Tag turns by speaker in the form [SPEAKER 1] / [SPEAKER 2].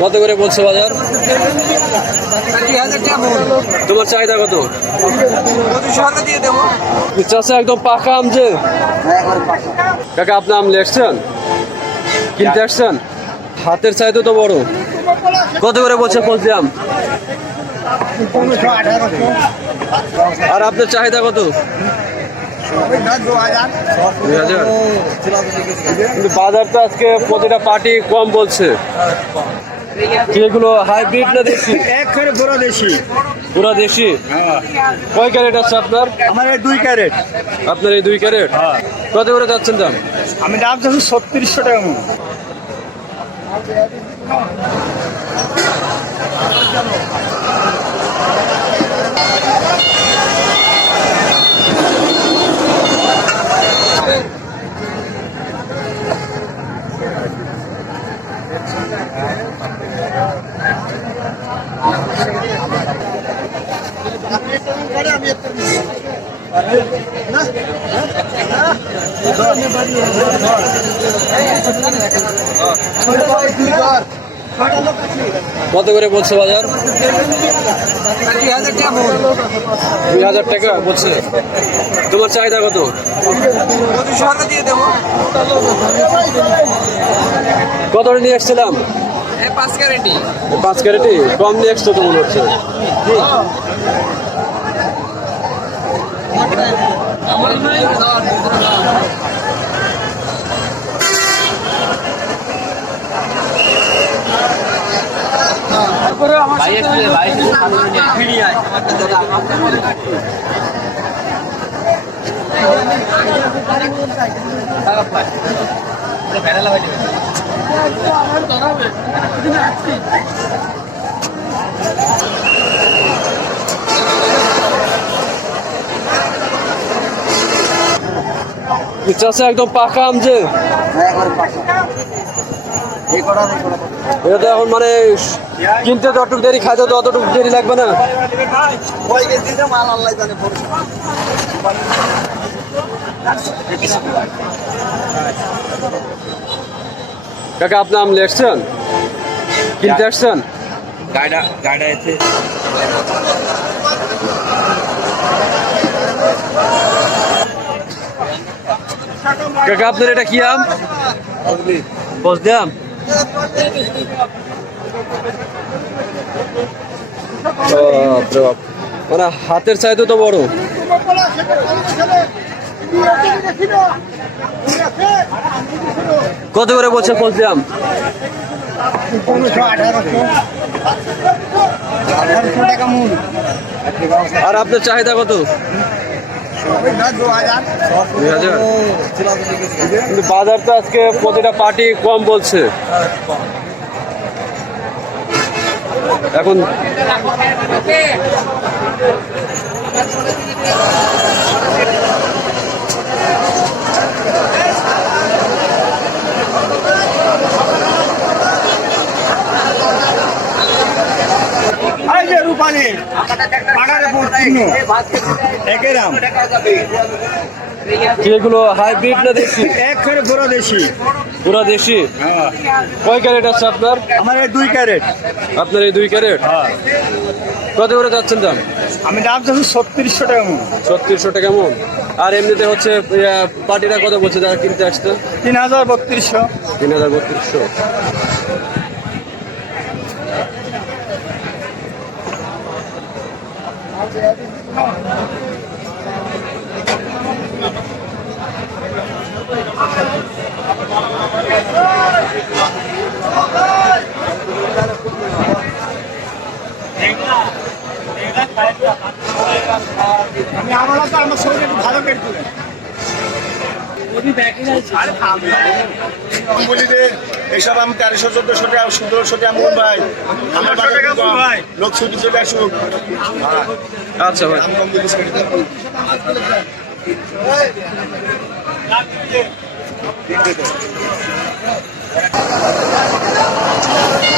[SPEAKER 1] কত করে বলছে বাজার? তোমার চাহিদা কত? চাষে একদম পাকা আম যে। কাকা, আপনি আম লেখছেন? কিনতে আসছেন? হাতের চাইতে তো বড়। কত করে বলছে ফজলি আম? আর আপনার চাহিদা কত? কিন্তু বাজার তো আজকে প্রতিটা পার্টি কম বলছে। যেগুলো হাইব্রিড না দেখছি
[SPEAKER 2] এক করে পুরো দেশি।
[SPEAKER 1] পুরো দেশি? কয় ক্যারেট আছে আপনার?
[SPEAKER 2] আমার এই দুই ক্যারেট।
[SPEAKER 1] আপনার এই দুই ক্যারেট? কত করে যাচ্ছেন দাম?
[SPEAKER 2] আমি দাম চাচ্ছি ছত্রিশশো টাকা মতো
[SPEAKER 1] কত করে বলছে বাজার? দুই হাজার টাকা বলছে। তোমার চাহিদা কত? কত নিয়ে এসছিলাম
[SPEAKER 3] পাঁচ ক্যারেটি
[SPEAKER 1] পাঁচ ক্যারেটি কম নিয়ে এসছো তো মনে হচ্ছে। চাষে একদম পাকা আম যে এটা তো এখন মানে কিনতে যতটুকু দেরি খাইতে তো অতটুকু দেরি লাগবে না। কাকা আপনি আম লেখছেন কিনতে আসছেন?
[SPEAKER 2] গাড়া গাড়া এতে
[SPEAKER 1] কাকা আপনার এটা কি আম? বাপ। মানে হাতের চাইতে তো বড়। কত করে বলছে
[SPEAKER 2] মূল
[SPEAKER 1] আর আপনার চাহিদা কত? বাজার তো আজকে প্রতিটা পার্টি কম বলছে। এখন
[SPEAKER 2] এই যে রূপালি
[SPEAKER 1] যেগুলো হাইব্রিড না দেখছি
[SPEAKER 2] এক করে পুরো দেশি।
[SPEAKER 1] পুরা দেশি? কয় ক্যারেট আছে আপনার?
[SPEAKER 2] আমার এই দুই ক্যারেট।
[SPEAKER 1] আপনার এই দুই ক্যারেট? কত করে যাচ্ছেন দাম?
[SPEAKER 2] আমি দাম চাচ্ছি ছত্রিশশো টাকা
[SPEAKER 1] ছত্রিশশো টাকা মন। আর এমনিতে হচ্ছে পার্টিরা কত বলছে? যারা কিনতে আসতে
[SPEAKER 2] তিন হাজার বত্রিশশো।
[SPEAKER 1] তিন হাজার বত্রিশশো।
[SPEAKER 2] আমি আমার তো আমার শরীরে একটু ভালো পেট তুলে
[SPEAKER 4] বলি যে এইসব আমি তেরোশো চোদ্দশো টাকা সতেরোশো টাকা মূল ভাই আমার
[SPEAKER 2] ভাই
[SPEAKER 4] লোক শুধু চলে
[SPEAKER 1] আচ্ছা ভাই। Thank
[SPEAKER 3] you.